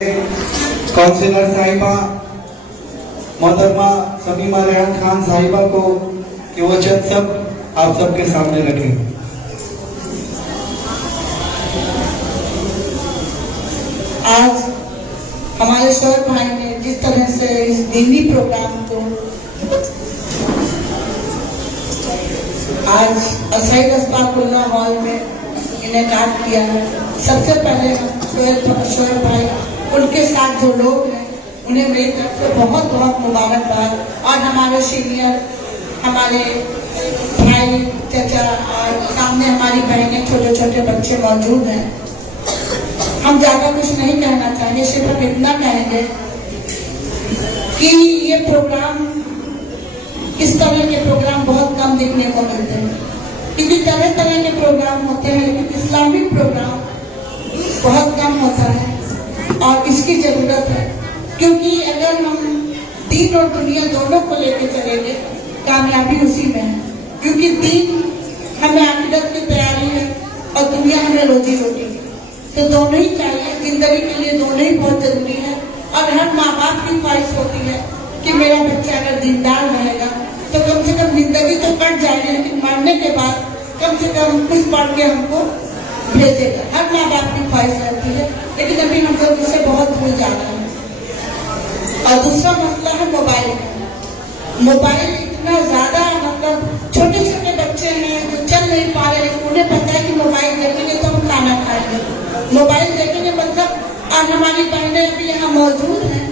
Councillor साहिबा मोहतरमा समीमा रेहान खान साहिबा को कि वो चंद सब आप सबके सामने रखें। आज हमारे शोर भाई ने जिस तरह से इस दीनी प्रोग्राम को आज सईद अस्ताकुल्ला हॉल में इनेकाद किया है, सबसे पहले शोर भाई उनके साथ जो लोग हैं उन्हें मेरी तरफ से बहुत बहुत मुबारकबाद। और हमारे सीनियर, हमारे भाई, चाचा और सामने हमारी बहनें, छोटे छोटे बच्चे मौजूद हैं। हम ज्यादा कुछ नहीं कहना चाहेंगे, सिर्फ हम इतना कहेंगे कि ये प्रोग्राम, इस तरह के प्रोग्राम बहुत कम देखने को मिलते हैं, क्योंकि तरह तरह के प्रोग्राम होते हैं लेकिन इस्लामिक प्रोग्राम बहुत कम होता है और इसकी जरूरत है। क्योंकि अगर हम दीन और दुनिया दोनों को लेकर चलेंगे, कामयाबी उसी में है। क्योंकि दीन हमें आखिरत की तैयारी है और दुनिया हमें रोजी रोटी है, तो दोनों ही चाहिए। जिंदगी के लिए दोनों ही बहुत जरूरी है। और हर माँ बाप की ख्वाहिश होती है कि मेरा बच्चा अगर दीनदार रहेगा तो कम से कम जिंदगी तो कट जाएगी, लेकिन मरने के बाद कम से कम कुछ पढ़ के हमको भेजेगा। हर माँ बाप की ख्वाहिश रहती है, लेकिन अभी हम लोग इससे बहुत भूल जा रहे हैं। और दूसरा मसला है मोबाइल। मोबाइल इतना ज्यादा, मतलब छोटे छोटे बच्चे हैं जो चल नहीं पा रहे, लेकिन उन्हें पता है कि मोबाइल देखेंगे तो हम खाना खाएंगे, मोबाइल देखेंगे मतलब। और हमारी बहनें भी यहाँ मौजूद हैं,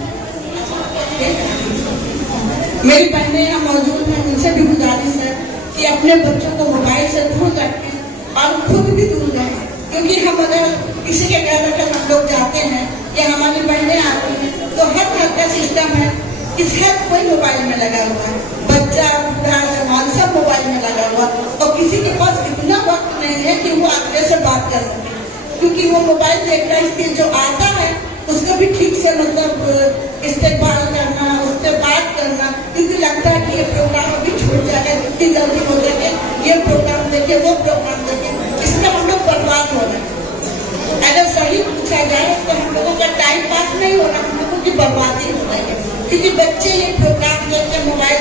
मेरी बहनें यहाँ मौजूद हैं, उनसे भी गुजारिश है कि अपने बच्चों को मोबाइल से दूर रखें और खुद भी दूर रहें। क्योंकि हम अगर किसी के घर अगर हम लोग जाते हैं या हमारी बहनें आती हैं तो हर घर का सिस्टम है कि हर कोई मोबाइल में लगा हुआ है, बच्चा, बूढ़ा, जवान सब मोबाइल में लगा हुआ, और किसी के पास इतना वक्त नहीं है कि वो अगले से बात कर सके। क्योंकि वो मोबाइल देख रहा है, इसके जो आता है उसको भी ठीक से मतलब इस्तेमाल करना, उससे बात करना, क्योंकि लगता है कि ये प्रोग्राम अभी छूट जाएगा, जितनी जल्दी हो जाए ये प्रोग्राम देखे, वो प्रोग्राम देखे, इसमें हम लोग बर्बाद हो रहे हैं। अगर सही पूछा जाए तो हम लोगों का टाइम पास नहीं हो रहा, हम लोगों की बर्बादी हो रही है। क्योंकि बच्चे ये प्रोग्राम देखकर, मोबाइल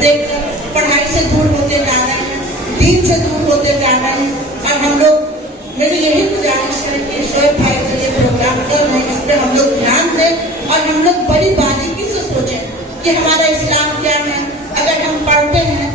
देखकर पढ़ाई से दूर होते जा रहे हैं, दीन से दूर होते जा रहे हैं। और हम लोग, मेरी यही गुजारिश है कि शोएब भाई जो ये प्रोग्राम कर रहे हैं इस पर हम लोग ध्यान दें और हम लोग बड़ी बारीकी से सोचें कि हमारा इस्लाम क्या है। अगर हम पढ़ते हैं,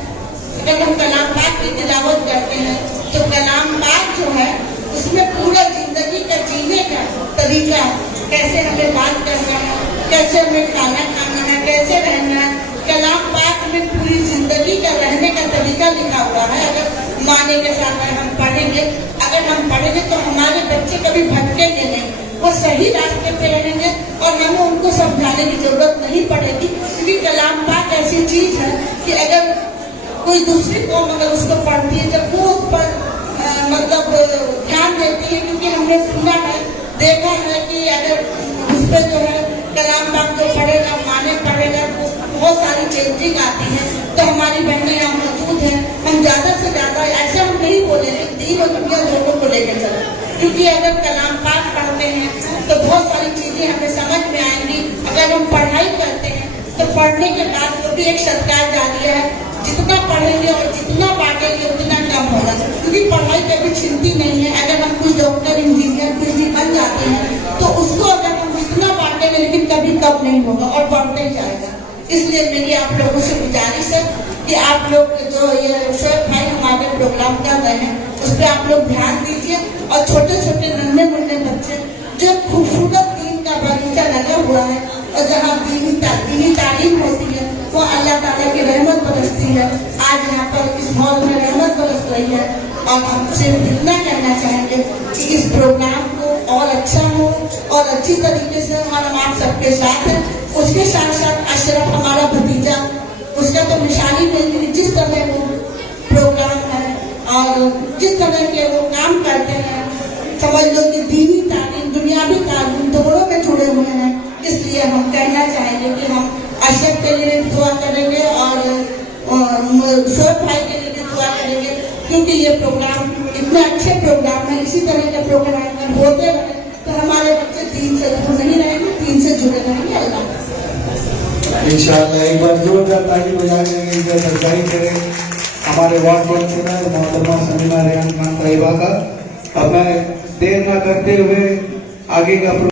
अगर हम कलाम पाक की तिलावत करते हैं तो कलाम पाक जो है उसमें पूरा जिंदगी का जीने का तरीका, कैसे हमें बात करना है, कैसे हमें खाना खाना है, कैसे रहना है, कलाम पाक में पूरी जिंदगी का रहने का तरीका लिखा हुआ है। अगर माने के साथ हम पढ़ेंगे, अगर हम पढ़ेंगे तो हमारे बच्चे कभी भटकेंगे नहीं, वो सही रास्ते पे रहेंगे और हमें उनको समझाने की जरूरत नहीं पड़ेगी। क्योंकि कलाम पाक ऐसी चीज है कि अगर कोई दूसरी कौम अगर उसको पढ़ती है, जब वो उस पर मतलब ध्यान देती है, क्योंकि हमने सुना है, देखा है कि अगर उस पर जो है कलाम पाक जो पढ़ेगा, माने पढ़ेगा, तो बहुत सारी चेंजिंग आती है। तो हमारी बहनें यहाँ मौजूद हैं, हम ज्यादा से ज्यादा ऐसे हम नहीं बोलेंगे, दीन और दुनिया दोनों को लेकर चलें। क्योंकि अगर कलाम पाक पढ़ते हैं तो बहुत सारी चीजें हमें समझ में आएंगी। अगर हम पढ़ाई करते हैं तो पढ़ने के बाद वो भी एक सरकार जारी है, जितना पढ़ेंगे और जितना बांटेंगे उतना कम होगा। क्योंकि पढ़ाई कभी छिनती नहीं है। अगर हम कुछ डॉक्टर, इंजीनियर कुछ भी बन जाते हैं तो उसको अगर हम जितना बांटेंगे लेकिन कभी कम नहीं होगा और बढ़ते ही जाएगा। इसलिए मेरी आप लोगों से गुजारिश है कि आप लोग जो ये शोएब भाई हमारे प्रोग्राम कर रहे हैं उस पर आप लोग ध्यान दीजिए। और छोटे छोटे नन्हे मुन्ने बच्चे, जो खूबसूरत दीन का बगीचा लगा हुआ है और जहाँ दीनी तालीम होती है, वो अल्लाह ताला की रहमत बरसती है। आज यहाँ पर इस हॉल में रहमत बरस रही है। और हमसे इतना कहना चाहेंगे कि इस प्रोग्राम को और अच्छा हो और अच्छी तरीके से हम आप सबके साथ हैं। उसके साथ साथ अशरफ हमारा भतीजा, उसका तो मिसाल ही नहीं, जिस तरह वो प्रोग्राम है और जिस तरह के वो काम करते हैं, समझ लो कि दीनी तालीम, दुनियावी तालीम दोनों में जुड़े हुए हैं। इसलिए हम कहना चाहेंगे कि हम अशरफ के लिए दुआ करेंगे और शोएब भाई के लिए दुआ करेंगे, क्योंकि ये प्रोग्राम इतने अच्छे प्रोग्राम है। इसी तरह के प्रोग्राम होते रहे तो हमारे बच्चे दीन से दूर नहीं रहेंगे। अल्लाह। इंशाअल्लाह एक बार जोरदार ताली बजा के इज्जत अफजाई करें हमारे वार्ड काउंसिलर मोहतरमा समीमा रेहान खान साहिबा का। अब मैं देर न करते हुए आगे का